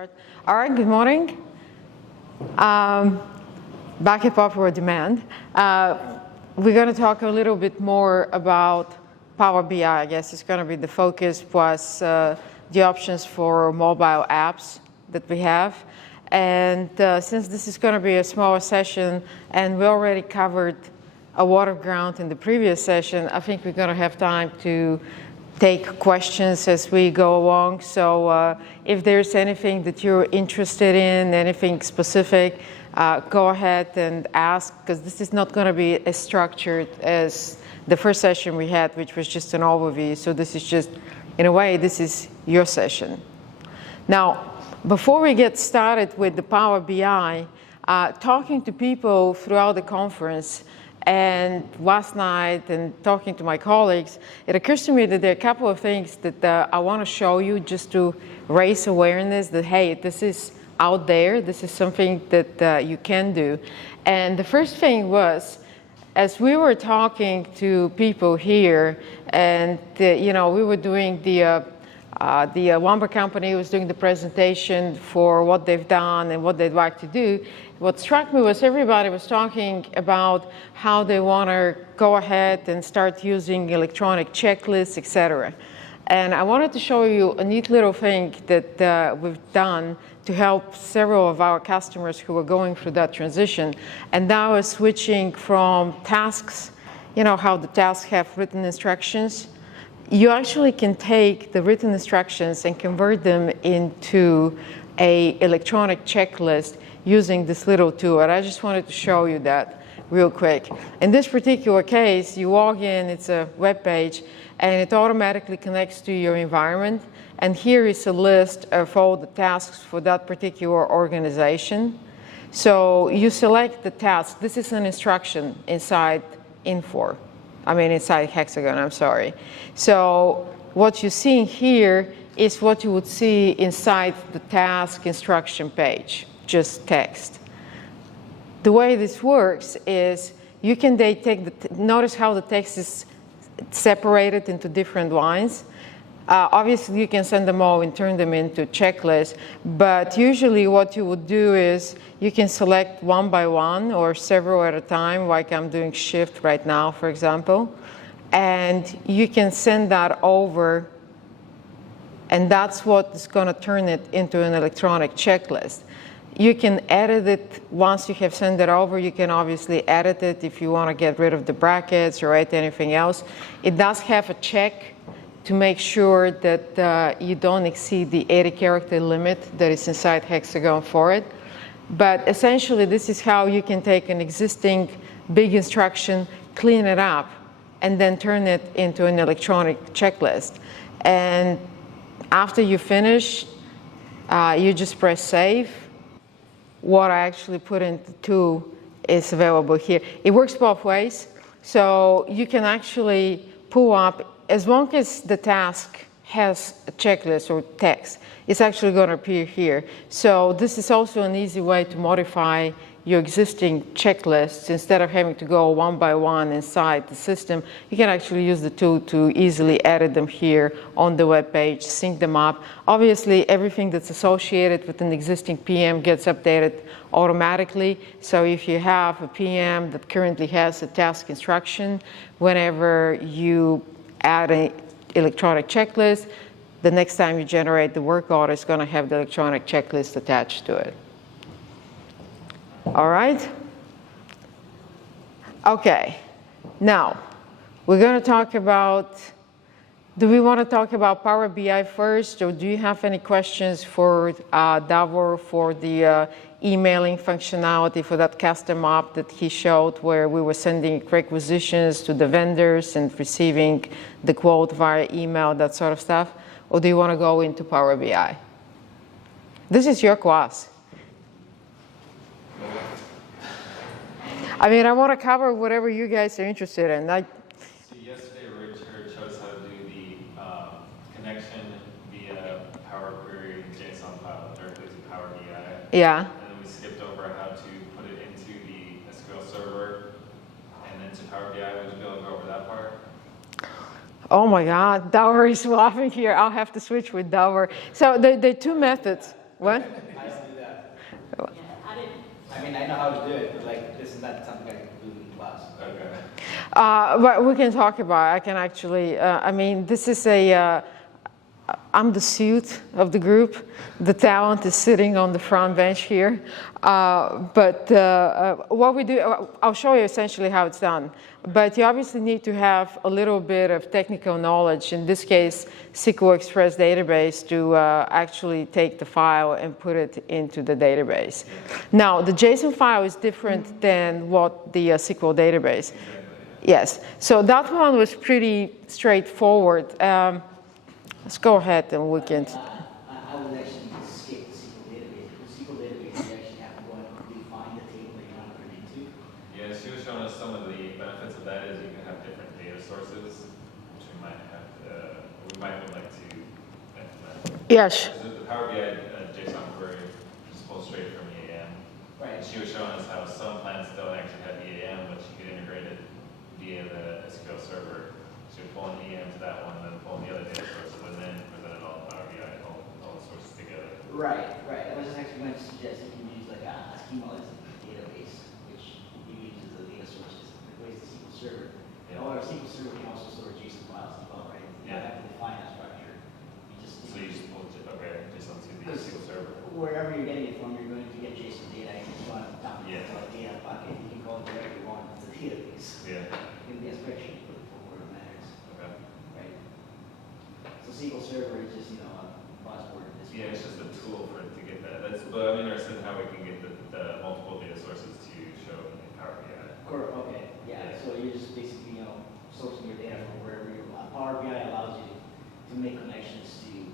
start. All right, good morning. Back at popular demand. We're going to talk a little bit more about Power BI. I guess it's going to be the focus, plus the options for mobile apps that we have. And since this is going to be a smaller session, and we already covered a lot of ground in the previous session, I think we're going to have time to take questions as we go along. So if there's anything that you're interested in, anything specific, go ahead and ask, because this is not going to be as structured as the first session we had, which was just an overview. So this is just, in a way, this is your session. Now, before we get started with the Power BI, talking to people throughout the conference, and last night, and talking to my colleagues, it occurs to me that there are a couple of things that I want to show you just to raise awareness that, hey, this is out there. This is something that you can do. And the first thing was, as we were talking to people here, and we were doing the lumber company was doing the presentation for what they've done and what they'd like to do. What struck me was everybody was talking about how they want to go ahead and start using electronic checklists, etc. And I wanted to show you a neat little thing that we've done to help several of our customers who are going through that transition. And that was switching from tasks, you know how the tasks have written instructions. You actually can take the written instructions and convert them into an electronic checklist using this little tool. And I just wanted to show you that real quick. In this particular case, you log in, it's a web page, and it automatically connects to your environment. And here is a list of all the tasks for that particular organization. So you select the task. This is an instruction inside Infor. Inside HxGN, I'm sorry. So what you're seeing here is what you would see inside the task instruction page, just text. The way this works is you can notice how the text is separated into different lines. Obviously, you can send them all and turn them into checklists, but usually what you would do is you can select one by one or several at a time, like I'm doing Shift right now, for example, and you can send that over, and that's what is going to turn it into an electronic checklist. You can edit it once you have sent it over. You can obviously edit it if you want to get rid of the brackets or write anything else. It does have a check to make sure that you don't exceed the 80-character limit that is inside HxGN for it. But essentially, this is how you can take an existing big instruction, clean it up, and then turn it into an electronic checklist. And after you finish, you just press save. What I actually put into tool is available here. It works both ways. So you can actually pull up, as long as the task has a checklist or text, it's actually going to appear here. So this is also an easy way to modify your existing checklists. Instead of having to go one by one inside the system, you can actually use the tool to easily edit them here on the web page, sync them up. Obviously, everything that's associated with an existing PM gets updated automatically. So if you have a PM that currently has a task instruction, whenever you add an electronic checklist, the next time you generate the work order, it's going to have the electronic checklist attached to it. All right? Okay. Now, we're going to talk about, do we want to talk about Power BI first, or do you have any questions for Davor for the emailing functionality for that custom app that he showed, where we were sending requisitions to the vendors and receiving the quote via email, that sort of stuff? Or do you want to go into Power BI? This is your class. I want to cover whatever you guys are interested in. So yesterday, Richard showed us how to do the connection via Power Query JSON file directly to Power BI. Yeah. And then we skipped over how to put it into the SQL Server and then to Power BI. Would you be able to go over that part? Oh my God, Davor is laughing here. I'll have to switch with Davor. So there are two methods. What? I don't do that. Yeah, I didn't. I mean, I know how to do it, but like, this is not something I can do in class. Okay. But we can talk about it. I can actually, I mean, this is I'm the suit of the group. The talent is sitting on the front bench here. But what we do, I'll show you essentially how it's done. But you obviously need to have a little bit of technical knowledge, in this case, SQL Express database, to actually take the file and put it into the database. Now, the JSON file is different than what the SQL database. Yes, so that one was pretty straightforward. Let's go ahead and we can. I would actually skip the SQL database. The SQL database, you actually have to go and define the table that you want to put it into. Yeah, she was showing us some of the benefits of that is you can have different data sources, which we might would like to implement. Yes. The Power BI JSON query just pulls straight from EAM. Right. And she was showing us how some plans don't actually have EAM, but you could integrate it via the SQL server. So you pull an EAM to that one, then pull in the other data sources, and then present it all in Power BI, all the sources together. Right. I was just actually going to suggest you can use like a schema as a database, which you use as the data sources, replace the SQL server. Yeah. However, SQL server can also store JSON files as well, right? You don't have to define that structure. So you just pull JSON to the SQL server. Wherever you're getting it from, you're going to get JSON data. You just want to dump it Yeah. into a data bucket. You can call it whatever you want. It's a database. Yeah. It can be a spreadsheet for where it matters. Okay. Right. So SQL Server is just, you know, a buzzword at this point. Yeah, it's just a tool for it to get that. But I'm interested in how we can get the multiple data sources to show in Power BI. Okay, yeah. Yeah. So you're just basically, you know, sourcing your data from wherever you want. Power BI allows you to make connections to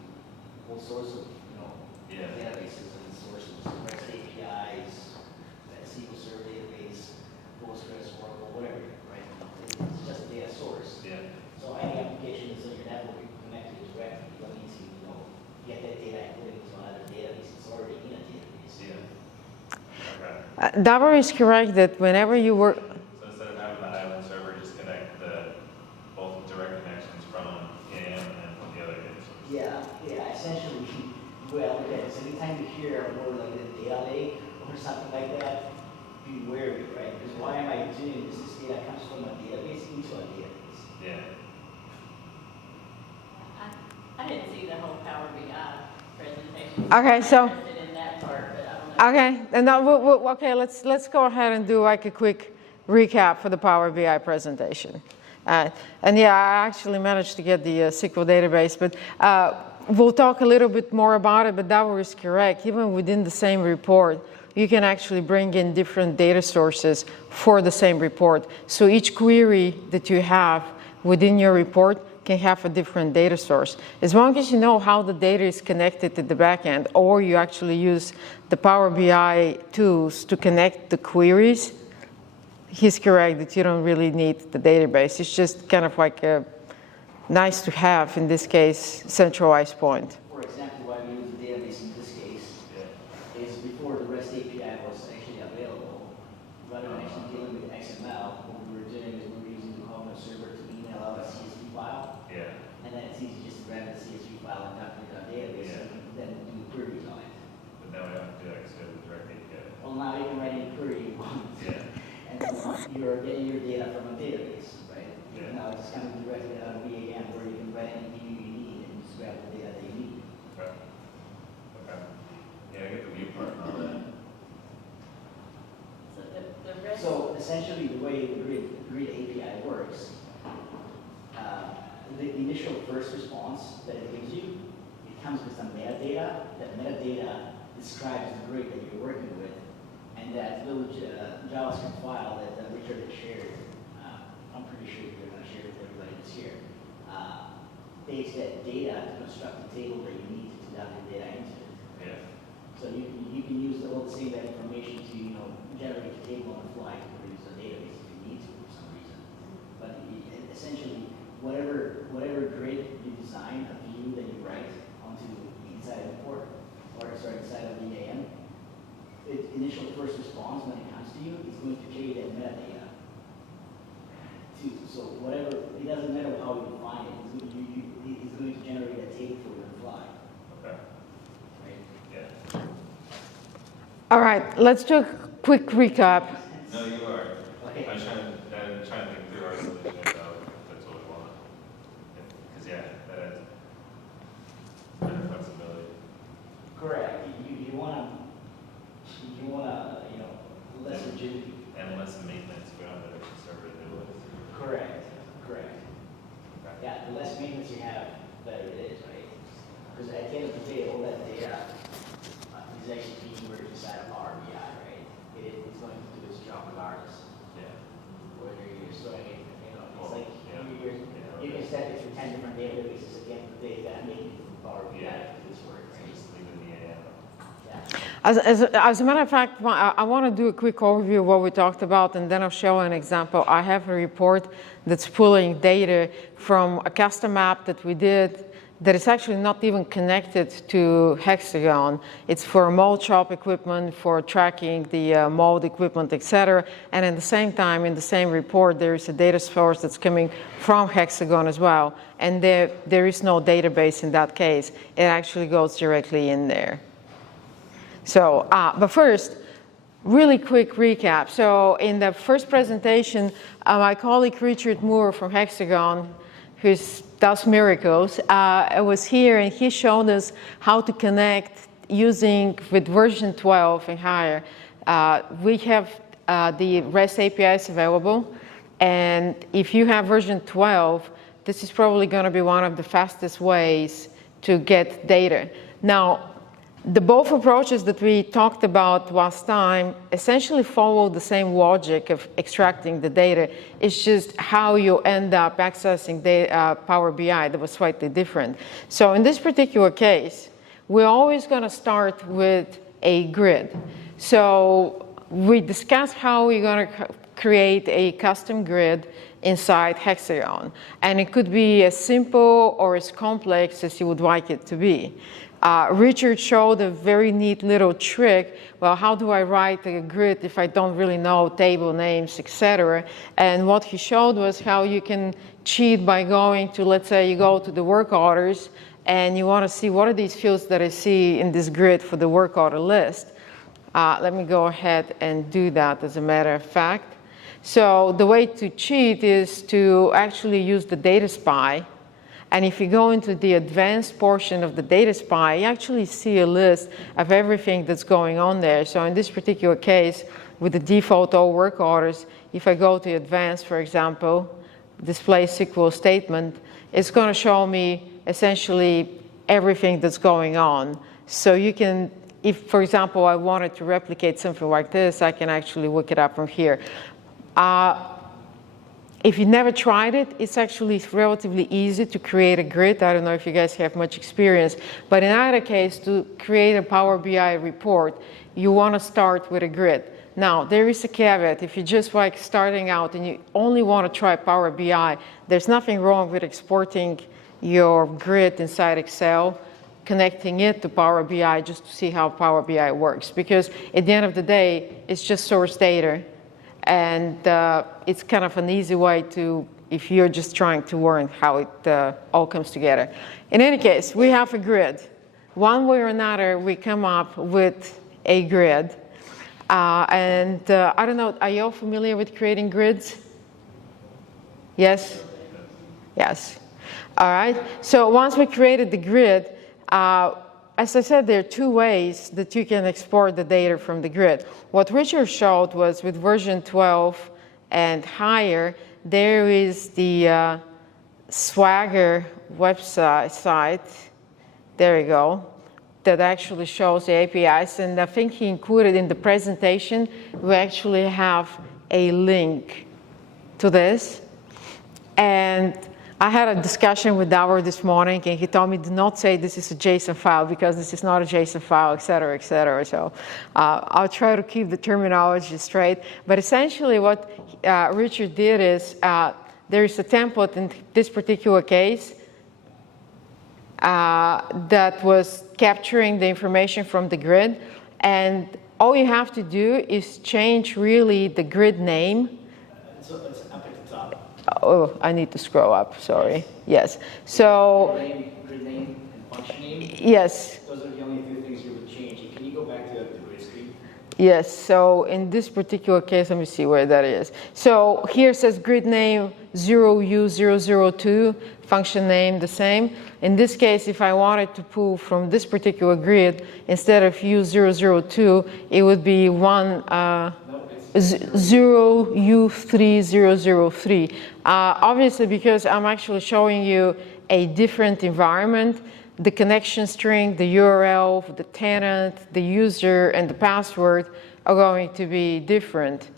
all sorts of, you know, Yeah. databases and sources, REST APIs, SQL Server database, Postgres, Oracle, whatever, right? It's just a data source. Yeah. So any application that's on your network, you can connect to it directly. You don't need to, you know, get that data and put it into another database. It's already in a database. Yeah. Okay. Davor is correct that whenever you work, So instead of having the island server, just connect both direct connections from EAM and from the other data source. Yeah, essentially, well, yes, anytime you hear more like a data lake or something like that, be wary, right? Because why am I doing this? This data comes from a database into a database. Yeah. I didn't see the whole Power BI presentation. Okay, so- I'm interested in that part, but I don't know. okay, and now okay, let's go ahead and do like a quick recap for the Power BI presentation. And yeah, I actually managed to get the SQL database, but we'll talk a little bit more about it, but Davor is correct. Even within the same report, you can actually bring in different data sources for the same report. So each query that you have within your report can have a different data source. As long as you know how the data is connected to the backend, or you actually use the Power BI tools to connect the queries, he's correct that you don't really need the database. It's just kind of like a nice to have, in this case, centralized point. For example, why we use the database in this case is before the REST API was actually available, rather than actually dealing with XML, what we were doing is we were using the Cognos server to email out a CSV file, Yeah. and then it's easy just to grab the CSV file and dump it into our database Yeah. and then do queries on it. But now we have to do that because we have the direct API. Well, now you can write any query you want, Yeah. and you're getting your data from a database, right? Yeah. Now it's coming directly out of EAM where you can write anything you need and just grab the data that you need. Okay. Okay. Yeah, I get the view part and all that. So the rest. So essentially, the way the grid API works, the initial first response that it gives you, it comes with some metadata. That metadata describes the grid that you're working with, and that little JavaScript file that Richard has shared, I'm pretty sure you're going to share with everybody that's here, takes that data to construct the table that you need to dump your data into it. Yeah. So you can use all the same that information to, you know, generate a table on the fly to produce a database if you need to for some reason. But essentially, whatever grid you design, a view that you write onto inside of the port, or sorry, inside of the EAM, its initial first response when it comes to you is going to carry that metadata. So whatever, it doesn't matter how you define it, it's going to generate a table for you on the fly, Okay. right? Yeah. All right, let's do a quick recap. No, you are. Okay. I'm trying to think through our solution about that's what we want. Because yeah, that adds better flexibility. Correct. You wanna, you know, less rigidity. And less maintenance, we don't have an extra server to deal with. Correct. Yeah, the less maintenance you have, the better it is, right? Because at the end of the day, all that data is actually being merged inside of Power BI, right? It's going to do its job regardless. Yeah. Whether you're storing it, you know, it's like Yeah. you can set it through 10 different databases. At the end of the day, you gotta make it from Power BI Yeah. to this work, right? Just leave it in the AM. Yeah. As a matter of fact, I want to do a quick overview of what we talked about, and then I'll show an example. I have a report that's pulling data from a custom app that we did that is actually not even connected to HxGN. It's for mold shop equipment, for tracking the mold equipment, etc. And at the same time, in the same report, there is a data source that's coming from HxGN as well. And there is no database in that case. It actually goes directly in there. So, but first, really quick recap. So in the first presentation, my colleague Richard Moore from HxGN, who does miracles, was here, and he showed us how to connect using with version 12 and higher. We have the REST APIs available, and if you have version 12, this is probably going to be one of the fastest ways to get data. Now, the both approaches that we talked about last time essentially follow the same logic of extracting the data. It's just how you end up accessing Power BI that was slightly different. So in this particular case, we're always going to start with a grid. So we discussed how we're going to create a custom grid inside HxGN. And it could be as simple or as complex as you would like it to be. Richard showed a very neat little trick. Well, how do I write a grid if I don't really know table names, etc.? And what he showed was how you can cheat by going to, let's say you go to the work orders and you want to see what are these fields that I see in this grid for the work order list. Let me go ahead and do that as a matter of fact. So the way to cheat is to actually use the data spy. And if you go into the advanced portion of the data spy, you actually see a list of everything that's going on there. So in this particular case, with the default all work orders, if I go to advanced, for example, display SQL statement, it's going to show me essentially everything that's going on. So you can, if, for example, I wanted to replicate something like this, I can actually look it up from here. If you never tried it, it's actually relatively easy to create a grid. I don't know if you guys have much experience, but in either case, to create a Power BI report, you want to start with a grid. Now, there is a caveat. If you're just like starting out and you only want to try Power BI, there's nothing wrong with exporting your grid inside Excel, connecting it to Power BI just to see how Power BI works. Because at the end of the day, it's just source data. And it's kind of an easy way to, if you're just trying to learn how it all comes together. In any case, we have a grid. One way or another, we come up with a grid. I don't know, are you all familiar with creating grids? Yes? Yes. All right. So once we created the grid, as I said, there are two ways that you can export the data from the grid. What Richard showed was with version 12 and higher, there is the Swagger website site, there you go, that actually shows the APIs. And I think he included in the presentation, we actually have a link to this. And I had a discussion with Davor this morning, and he told me, do not say this is a JSON file, because this is not a JSON file, et cetera, et cetera. So I'll try to keep the terminology straight. But essentially what Richard did is there is a template in this particular case that was capturing the information from the grid. And all you have to do is change really the grid name. So it's up at the top. Oh, I need to scroll up, sorry. Yes. So, Grid name and function name. yes. Those are the only two things you would change. Can you go back to the grid screen? Yes, so in this particular case, let me see where that is. So here it says grid name 0U002, function name the same. In this case, if I wanted to pull from this particular grid, instead of U002, it would be 0U3003. Obviously, because I'm actually showing you a different environment, the connection string, the URL, the tenant, the user, and the password are going to be different.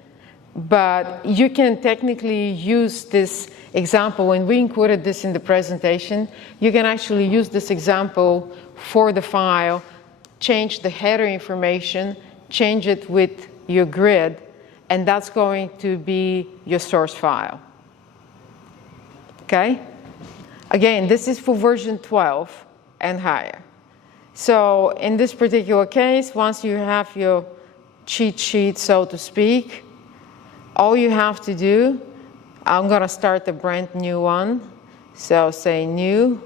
But you can technically use this example. When we included this in the presentation, you can actually use this example for the file, change the header information, change it with your grid, and that's going to be your source file. Okay? Again, this is for version 12 and higher. So in this particular case, once you have your cheat sheet, so to speak, all you have to do, I'm going to start a brand new one. So say new.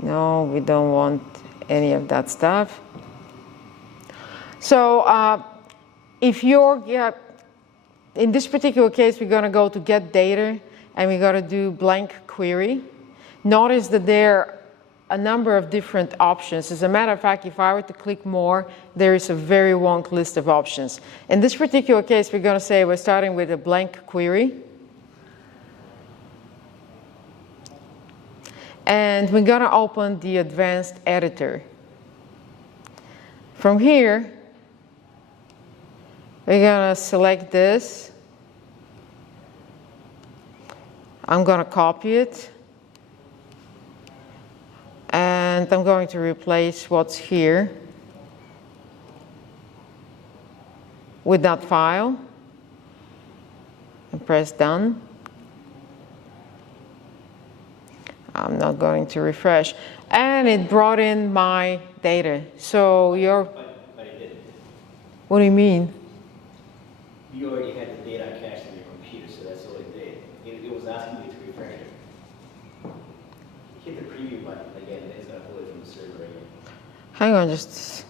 No, we don't want any of that stuff. So if you're, in this particular case, we're going to go to get data, and we're going to do blank query. Notice that there are a number of different options. As a matter of fact, if I were to click more, there is a very long list of options. In this particular case, we're going to say we're starting with a blank query. And we're going to open the advanced editor. From here, we're going to select this. I'm going to copy it. And I'm going to replace what's here with that file. And press done. I'm not going to refresh. And it brought in my data. So you're... But it didn't. What do you mean? You already had the data cached on your computer, so that's all it did. It was asking you to refresh it. Hit the preview button again, and it's going to pull it from the server again. Hang on, just...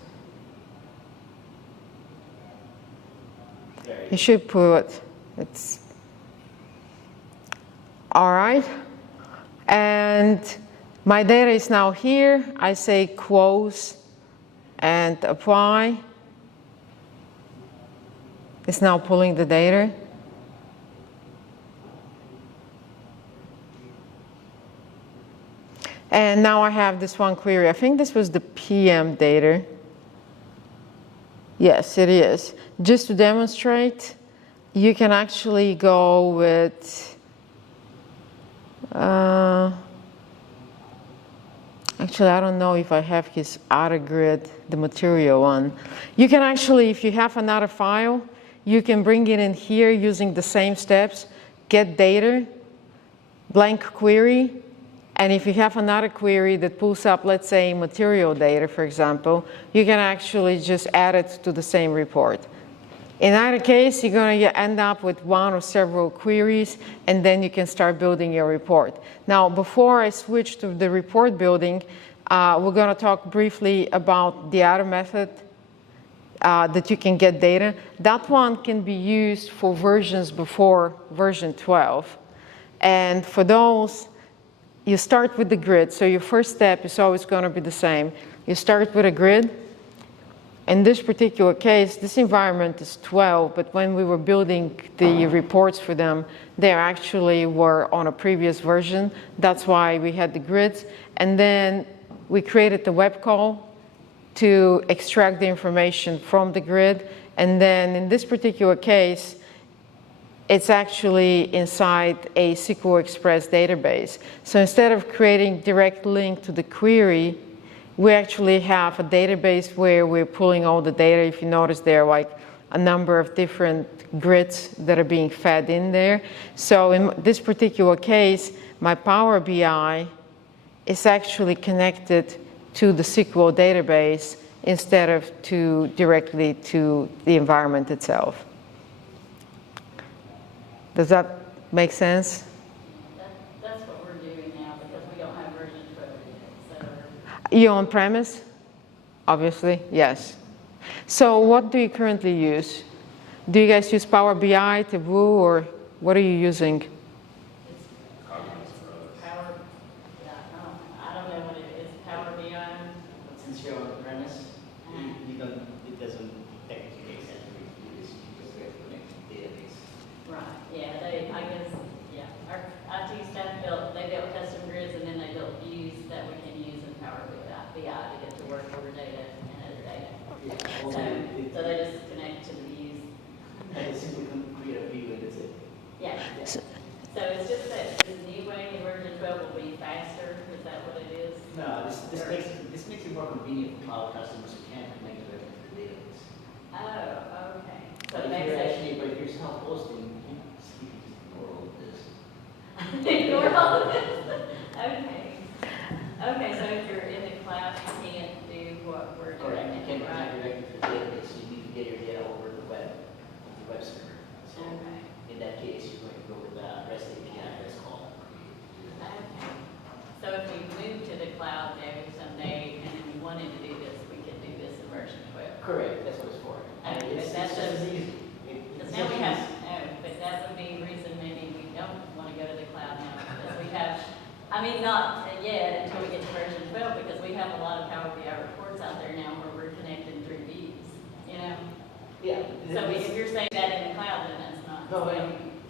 There You should pull it. It's... All right. And my data is now here. I say close and apply. It's now pulling the data. And now I have this one query. I think this was the PM data. Yes, it is. Just to demonstrate, you can actually go with actually, I don't know if I have his outer grid, the material one. You can actually, if you have another file, you can bring it in here using the same steps, get data, blank query, and if you have another query that pulls up, let's say, material data, for example, you can actually just add it to the same report. In either case, you're going to end up with one or several queries, and then you can start building your report. Now, before I switch to the report building, we're going to talk briefly about the other method that you can get data. That one can be used for versions before version 12. And for those, you start with the grid. So your first step is always going to be the same. You start with a grid. In this particular case, this environment is 12, but when we were building the reports for them, they actually were on a previous version. That's why we had the grids. And then we created the web call to extract the information from the grid. And then in this particular case, it's actually inside a SQL Express database. So instead of creating direct link to the query, we actually have a database where we're pulling all the data. If you notice, there are like a number of different grids that are being fed in there. So in this particular case, my Power BI is actually connected to the SQL database instead of directly to the environment itself. Does that make sense? That's what we're doing now because we don't have version 12 yet, so. You on premise? Obviously, yes. So what do you currently use? Do you guys use Power BI, Tableau, or what are you using? Power, I don't know what it is, Power BI. But since you're on premise, it doesn't technically make sense for you to do this because we have to connect to the database. Right, yeah, I guess, yeah, our IT staff they built custom grids and then they built views that we can use in Power BI to get to work over data and other data. Yeah, So they just connect to the views. and it's simply create a view and that's it. Yeah. So it's just that the new way, the version 12 will be faster, is that what it is? No, this makes it more convenient for cloud customers who can't connect directly to the database. Oh, okay. So But it if makes you're it. actually, but if you're self-hosting, you can just ignore all of this. Ignore all of this. Okay. Okay, so if you're in the cloud, you can't do what we're doing. Correct, you can't right? connect directly to the database, so you need to get your data over the web server. So Okay. in that case, you're going to go with the REST API that's called. Okay. So if we move to the cloud maybe someday and we wanted to do this, we could do this in version 12. Correct, that's what it's for. And Okay, it's but that's just as a- easy. Because now we have, but that would be a reason maybe we don't want to go to the cloud now, because we have, I mean, not yet until we get to version 12, because we have a lot of Power BI reports out there now where we're connecting through views, you know? Yeah. So if you're saying that in the cloud, then that's not. No,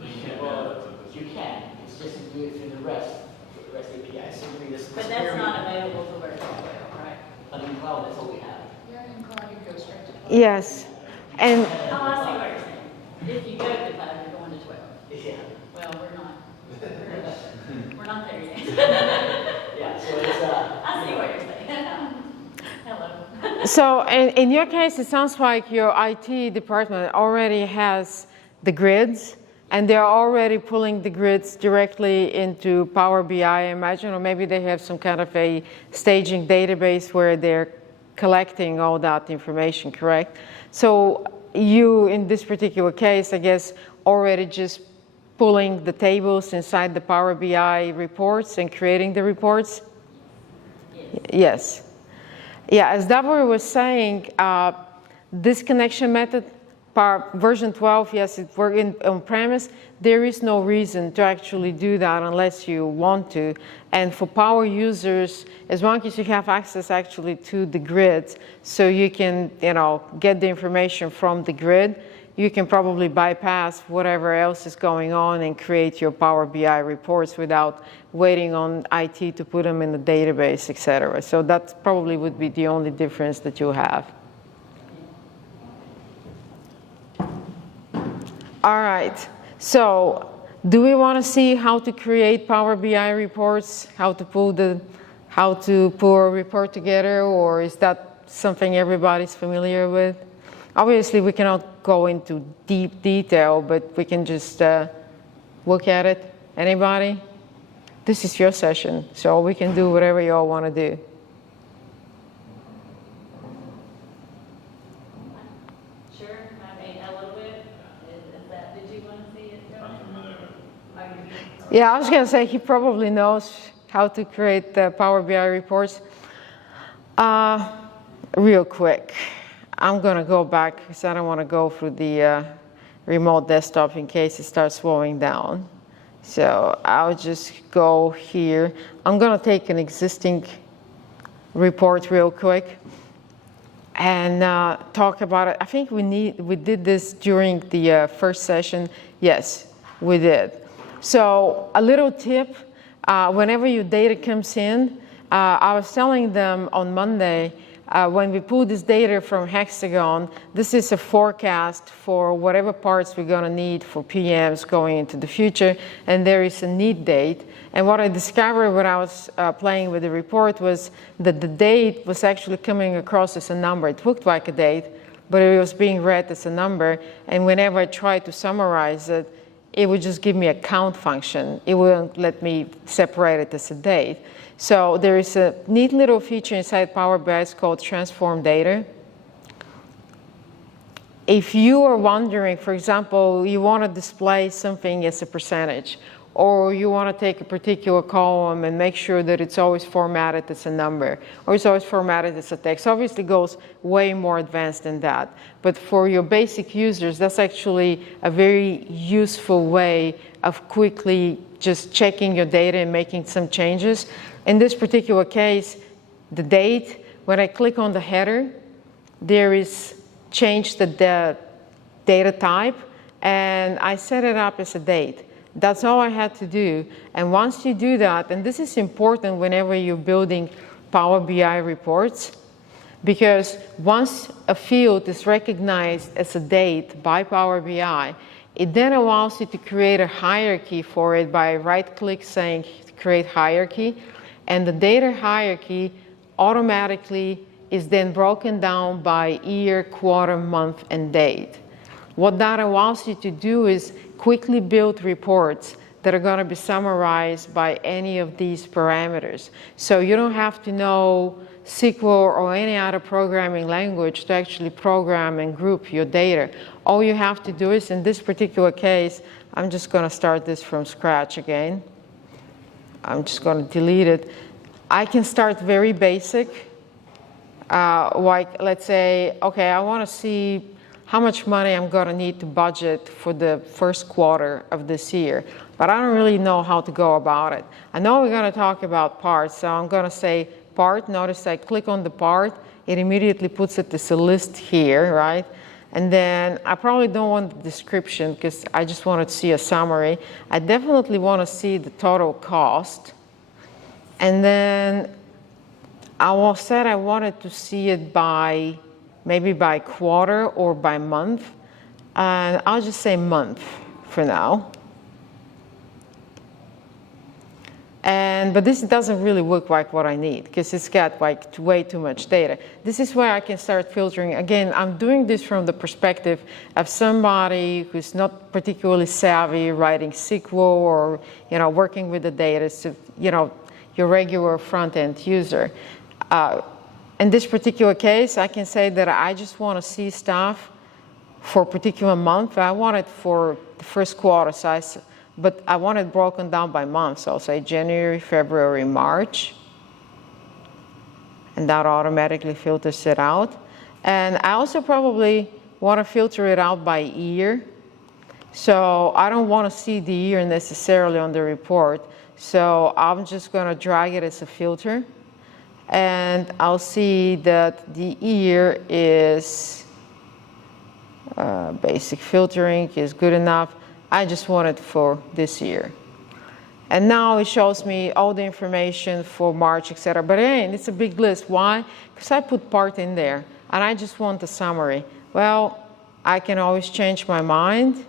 You can't do well, that. you can, it's just to do it through the REST API, simply this. But that's not available to version 12, right? But in cloud, that's all we have. Yeah, in cloud, it goes straight to cloud. Yes. And Oh, I see what you're saying. If you go to the cloud, you're going to 12. Yeah. Well, we're not. We're not there yet. Yeah, so it's, I see what you're saying. Hello. so in your case, it sounds like your IT department already has the grids, and they're already pulling the grids directly into Power BI, I imagine, or maybe they have some kind of a staging database where they're collecting all that information, correct? So you, in this particular case, I guess, already just pulling the tables inside the Power BI reports and creating the reports? Yes. Yeah, as Davor was saying, this connection method, version 12, yes, it's working on-premise. There is no reason to actually do that unless you want to. And for power users, as long as you have access actually to the grids, so you can, get the information from the grid, you can probably bypass whatever else is going on and create your Power BI reports without waiting on IT to put them in the database, etc. So that probably would be the only difference that you have. All right, so do we want to see how to create Power BI reports, how to pull a report together, or is that something everybody's familiar with? Obviously, we cannot go into deep detail, but we can just look at it. Anybody? This is your session, so we can do whatever you all want to do. Sure, I mean, a little bit. Is that, did you want to see it? I'm familiar with Are you? Yeah, I was going to say he probably knows how to create the Power BI reports. Real quick, I'm going to go back because I don't want to go through the remote desktop in case it starts slowing down. So I'll just go here. I'm going to take an existing report real quick and talk about it. I think we did this during the first session. Yes, we did. So a little tip, whenever your data comes in, I was telling them on Monday, when we pull this data from HxGN, this is a forecast for whatever parts we're going to need for PMs going into the future, and there is a need date. And what I discovered when I was playing with the report was that the date was actually coming across as a number. It looked like a date, but it was being read as a number, and whenever I tried to summarize it, it would just give me a count function. It wouldn't let me separate it as a date. So there is a neat little feature inside Power BI. It's called transform data. if you are wondering, for example, you want to display something as a percentage, or you want to take a particular column and make sure that it's always formatted as a number, or it's always formatted as a text. Obviously, it goes way more advanced than that. But for your basic users, that's actually a very useful way of quickly just checking your data and making some changes. In this particular case, the date, when I click on the header, there is change the data type, and I set it up as a date. That's all I had to do. And once you do that, and this is important whenever you're building Power BI reports, because once a field is recognized as a date by Power BI, it then allows you to create a hierarchy for it by right-click saying create hierarchy, and the data hierarchy automatically is then broken down by year, quarter, month, and date. What that allows you to do is quickly build reports that are going to be summarized by any of these parameters. So you don't have to know SQL or any other programming language to actually program and group your data. All you have to do is, in this particular case, I'm just going to start this from scratch again. I'm just going to delete it. I can start very basic, like let's say, okay, I want to see how much money I'm going to need to budget for the first quarter of this year. But I don't really know how to go about it. I know we're going to talk about parts, so I'm going to say part. Notice I click on the part. It immediately puts it as a list here, right? And then I probably don't want the description because I just want to see a summary. I definitely want to see the total cost. And then I said I wanted to see it by maybe by quarter or by month, and I'll just say month for now. But this doesn't really look like what I need because it's got like way too much data. This is where I can start filtering. Again, I'm doing this from the perspective of somebody who's not particularly savvy writing SQL or working with the data, so your regular front-end user. In this particular case, I can say that I just want to see stuff for a particular month. I want it for the first quarter size, but I want it broken down by month. So I'll say January, February, March, and that automatically filters it out. And I also probably want to filter it out by year. So I don't want to see the year necessarily on the report. So I'm just going to drag it as a filter. And I'll see that the year is basic filtering is good enough. I just want it for this year. And now it shows me all the information for March, etc. But again, it's a big list. Why? Because I put part in there, and I just want the summary. Well, I can always change my mind.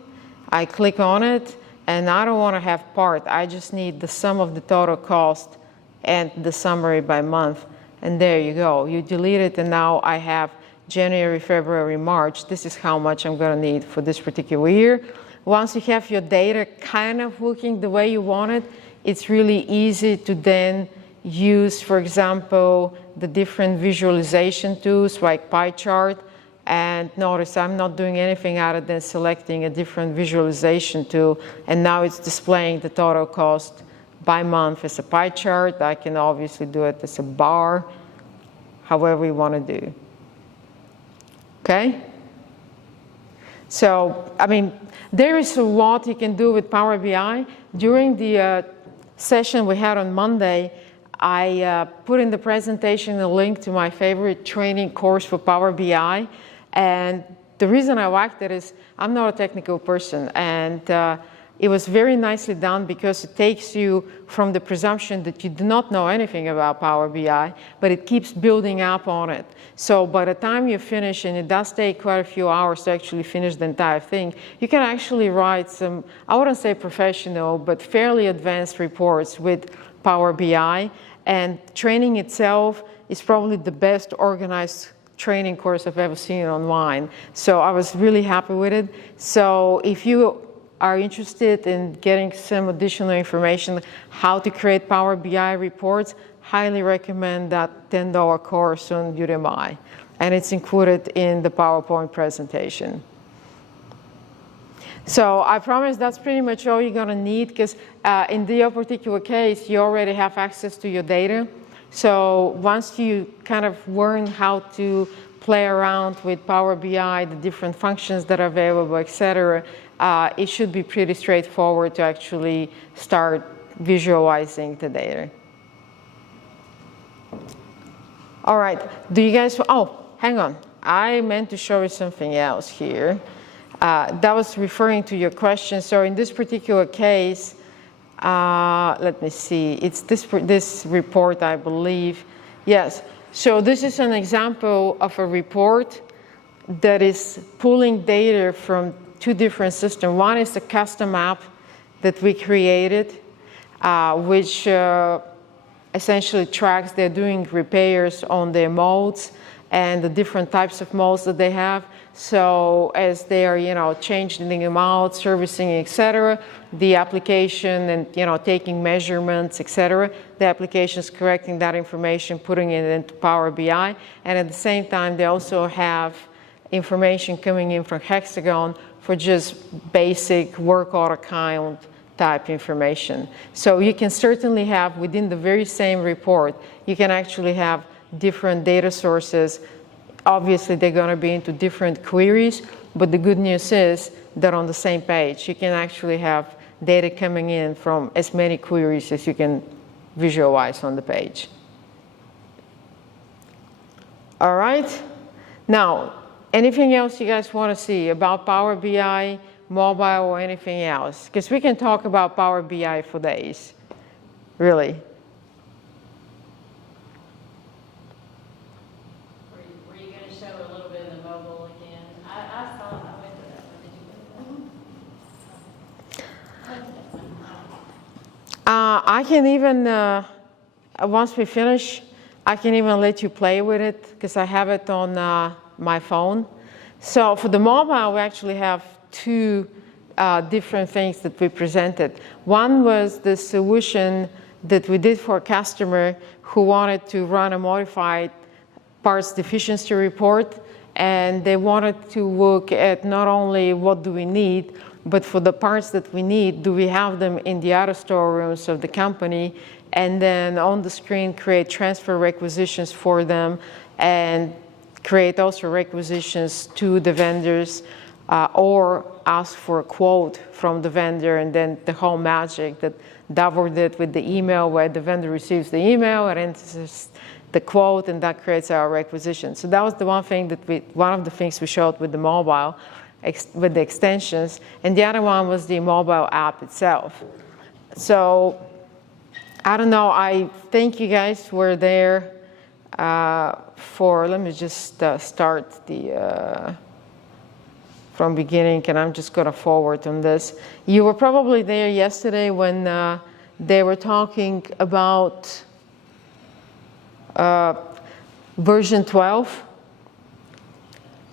I click on it, and I don't want to have part. I just need the sum of the total cost and the summary by month. And there you go. You delete it, and now I have January, February, March. This is how much I'm going to need for this particular year. Once you have your data kind of looking the way you want it, it's really easy to then use, for example, the different visualization tools like pie chart. And notice I'm not doing anything other than selecting a different visualization tool, and now it's displaying the total cost by month as a pie chart. I can obviously do it as a bar, however you want to do. Okay? So, I mean, there is a lot you can do with Power BI. During the session we had on Monday, I put in the presentation a link to my favorite training course for Power BI. And the reason I liked it is I'm not a technical person, and it was very nicely done because it takes you from the presumption that you do not know anything about Power BI, but it keeps building up on it. So by the time you finish, and it does take quite a few hours to actually finish the entire thing, you can actually write some, I wouldn't say professional, but fairly advanced reports with Power BI. And training itself is probably the best organized training course I've ever seen online. So I was really happy with it. So if you are interested in getting some additional information how to create Power BI reports, highly recommend that $10 course on Udemy. And it's included in the PowerPoint presentation. So I promise that's pretty much all you're going to need, because in your particular case, you already have access to your data. So once you kind of learn how to play around with Power BI, the different functions that are available, etc., it should be pretty straightforward to actually start visualizing the data. All right, do you guys, oh, hang on. I meant to show you something else here. That was referring to your question. So in this particular case, let me see, it's this report, I believe. Yes, so this is an example of a report that is pulling data from two different systems. One is a custom app that we created, which essentially tracks they're doing repairs on their molds and the different types of molds that they have. So as they are, changing them out, servicing, etc., the application and, taking measurements, etc., the application is correcting that information, putting it into Power BI. And at the same time, they also have information coming in from HxGN for just basic work order count type information. So you can certainly have, within the very same report, you can actually have different data sources. Obviously, they're going to be into different queries, but the good news is that on the same page, you can actually have data coming in from as many queries as you can visualize on the page. All right. Now, anything else you guys want to see about Power BI, mobile, or anything else? Because we can talk about Power BI for days, really. Were you going to show a little bit of the mobile again? I saw it. I went to that one. Did you go to that one? I can even, once we finish, I can even let you play with it because I have it on my phone. So for the mobile, we actually have two different things that we presented. One was the solution that we did for a customer who wanted to run a modified parts deficiency report, and they wanted to look at not only what do we need, but for the parts that we need, do we have them in the other storerooms of the company, and then on the screen create transfer requisitions for them and create also requisitions to the vendors, or ask for a quote from the vendor, and then the whole magic that Davor did with the email, where the vendor receives the email and enters the quote, and that creates our requisition. So that was the one thing that one of the things we showed with the mobile, with the extensions, and the other one was the mobile app itself. So I don't know, I think you guys were there let me just start the from beginning, and I'm just going to forward on this. You were probably there yesterday when they were talking about version 12,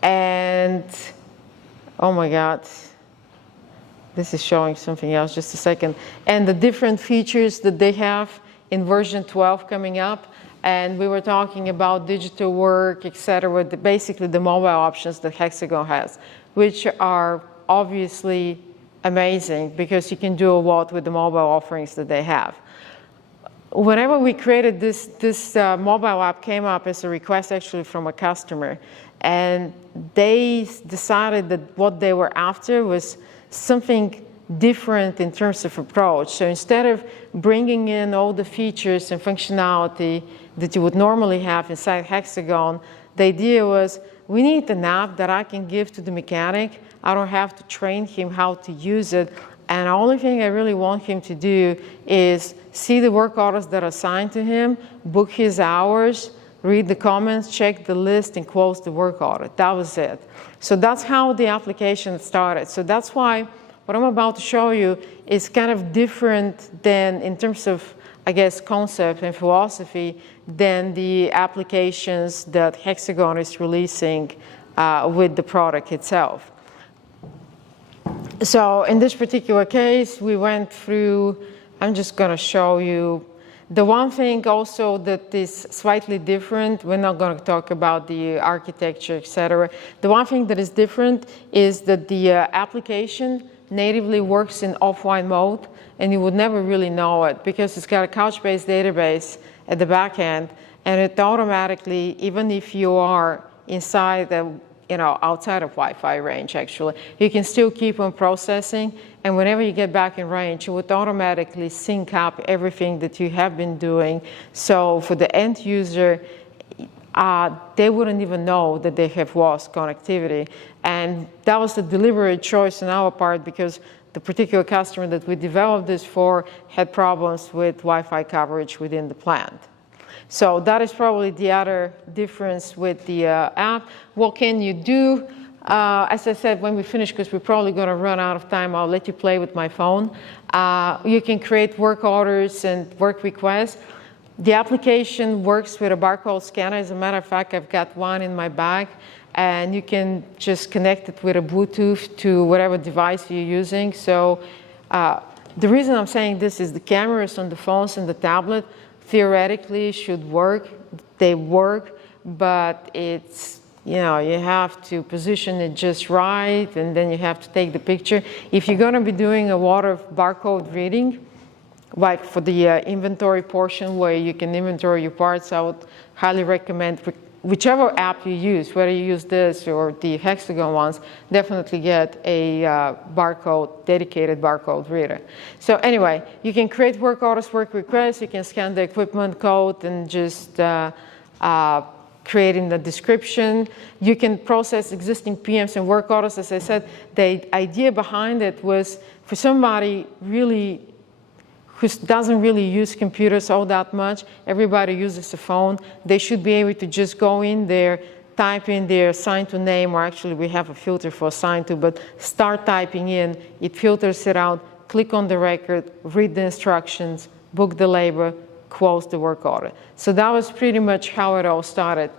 and oh my God, this is showing something else, just a second, and the different features that they have in version 12 coming up. And we were talking about digital work, etc., basically the mobile options that HxGN has, which are obviously amazing because you can do a lot with the mobile offerings that they have. Whenever we created this mobile app came up as a request actually from a customer, and they decided that what they were after was something different in terms of approach. So instead of bringing in all the features and functionality that you would normally have inside HxGN, the idea was, we need an app that I can give to the mechanic. I don't have to train him how to use it. And the only thing I really want him to do is see the work orders that are assigned to him, book his hours, read the comments, check the list, and close the work order. That was it. So that's how the application started. So that's why what I'm about to show you is kind of different than, in terms of, I guess, concept and philosophy, than the applications that HxGN is releasing with the product itself. So in this particular case, we went through, I'm just going to show you. The one thing also that is slightly different, we're not going to talk about the architecture, etc. The one thing that is different is that the application natively works in offline mode, and you would never really know it because it's got a Couchbase database at the back end, and it automatically, even if you are inside the, outside of Wi-Fi range, actually, you can still keep on processing, and whenever you get back in range, it would automatically sync up everything that you have been doing. So for the end user, they wouldn't even know that they have lost connectivity. And that was the deliberate choice on our part because the particular customer that we developed this for had problems with Wi-Fi coverage within the plant. So that is probably the other difference with the app. What can you do? As I said, when we finish, because we're probably going to run out of time, I'll let you play with my phone. You can create work orders and work requests. The application works with a barcode scanner. As a matter of fact, I've got one in my bag, and you can just connect it with a Bluetooth to whatever device you're using. So the reason I'm saying this is the cameras on the phones and the tablet theoretically should work. They work, but it's, you have to position it just right, and then you have to take the picture. If you're going to be doing a lot of barcode reading, like for the inventory portion where you can inventory your parts, I would highly recommend whichever app you use, whether you use this or the HxGN ones, definitely get a dedicated barcode reader. So anyway, you can create work orders, work requests, you can scan the equipment code and just creating the description. You can process existing PMs and work orders. As I said, the idea behind it was for somebody really who doesn't really use computers all that much. Everybody uses a phone. They should be able to just go in there, type in their assign to name, or actually we have a filter for assign to, but start typing in, it filters it out, click on the record, read the instructions, book the labor, close the work order. So that was pretty much how it all started.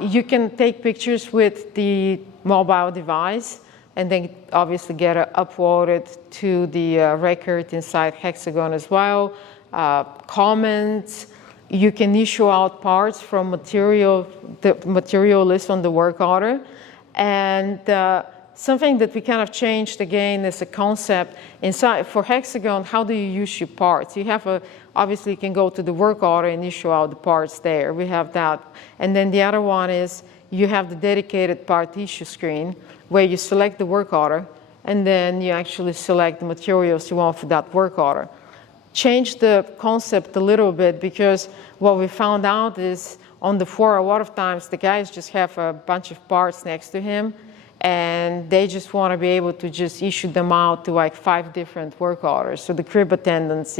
You can take pictures with the mobile device, and then obviously get it uploaded to the record inside HxGN as well. Comments, you can issue out parts from the material list on the work order. And something that we kind of changed again is a concept inside for HxGN. How do you use your parts? You have obviously you can go to the work order and issue out the parts there. We have that. And then the other one is you have the dedicated part issue screen where you select the work order, and then you actually select the materials you want for that work order. Change the concept a little bit, because what we found out is on the floor, a lot of times the guys just have a bunch of parts next to him, and they just want to be able to just issue them out to like 5 different work orders. So the crib attendants,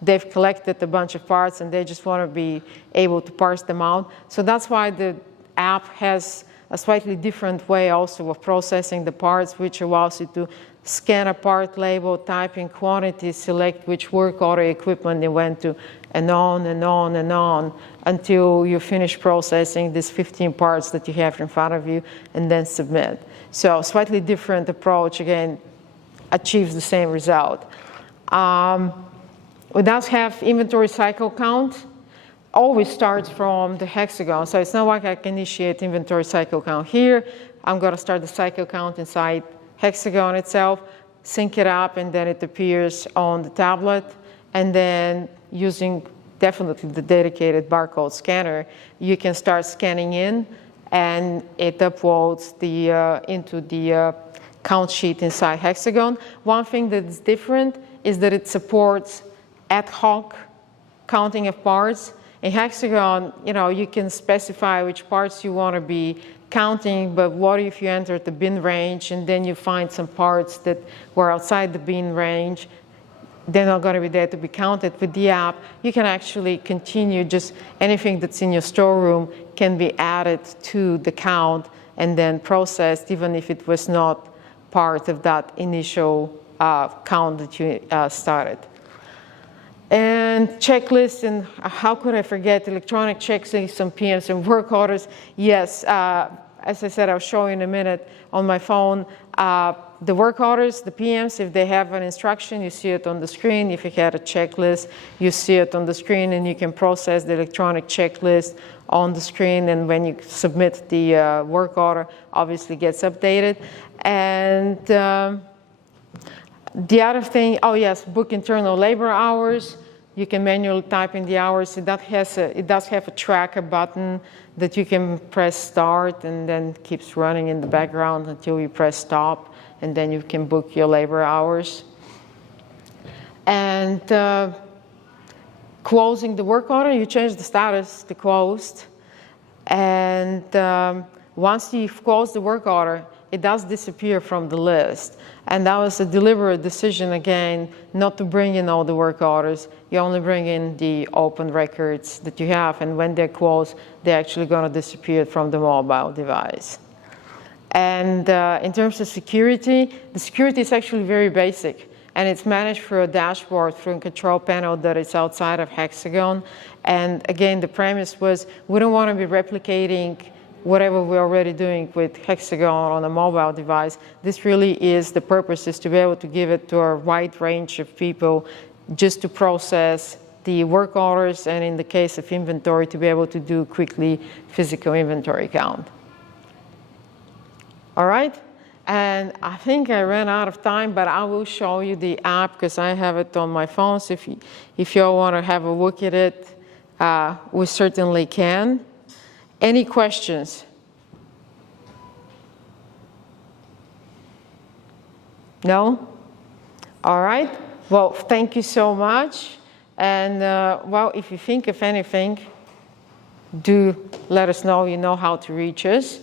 they've collected a bunch of parts, and they just want to be able to parse them out. So that's why the app has a slightly different way also of processing the parts, which allows you to scan a part label, type in quantity, select which work order equipment it went to, and on and on and on until you finish processing these 15 parts that you have in front of you, and then submit. So slightly different approach, again, achieves the same result. We does have inventory cycle count. Always starts from the HxGN. So it's not like I can initiate inventory cycle count here. I'm going to start the cycle count inside HxGN itself, sync it up, and then it appears on the tablet. And then using definitely the dedicated barcode scanner, you can start scanning in, and it uploads into the count sheet inside HxGN. One thing that's different is that it supports ad hoc counting of parts. In HxGN, you can specify which parts you want to be counting, but what if you enter the bin range and then you find some parts that were outside the bin range? They're not going to be there to be counted. With the app, you can actually continue, just anything that's in your storeroom can be added to the count and then processed, even if it was not part of that initial count that you started. And checklists, and how could I forget electronic checklists and PMs and work orders? Yes, as I said, I'll show you in a minute on my phone. The work orders, the PMs, if they have an instruction, you see it on the screen. If you had a checklist, you see it on the screen, and you can process the electronic checklist on the screen. And when you submit the work order, obviously gets updated. And The other thing, oh yes, book internal labor hours. You can manually type in the hours. It does have a tracker button that you can press start and then keeps running in the background until you press stop, and then you can book your labor hours. And closing the work order, you change the status to closed. And once you've closed the work order, it does disappear from the list. And that was a deliberate decision, again, not to bring in all the work orders. You only bring in the open records that you have, and when they're closed, they're actually going to disappear from the mobile device. And in terms of security, the security is actually very basic, and it's managed through a dashboard, through a control panel that is outside of HxGN. And again, the premise was we don't want to be replicating whatever we're already doing with HxGN on a mobile device. This really is, the purpose is to be able to give it to a wide range of people just to process the work orders, and in the case of inventory, to be able to do quickly physical inventory count. All right, and I think I ran out of time, but I will show you the app because I have it on my phone. So if you all want to have a look at it, we certainly can. Any questions? No? All right. Well, thank you so much. And well, if you think of anything, do let us know. You know how to reach us.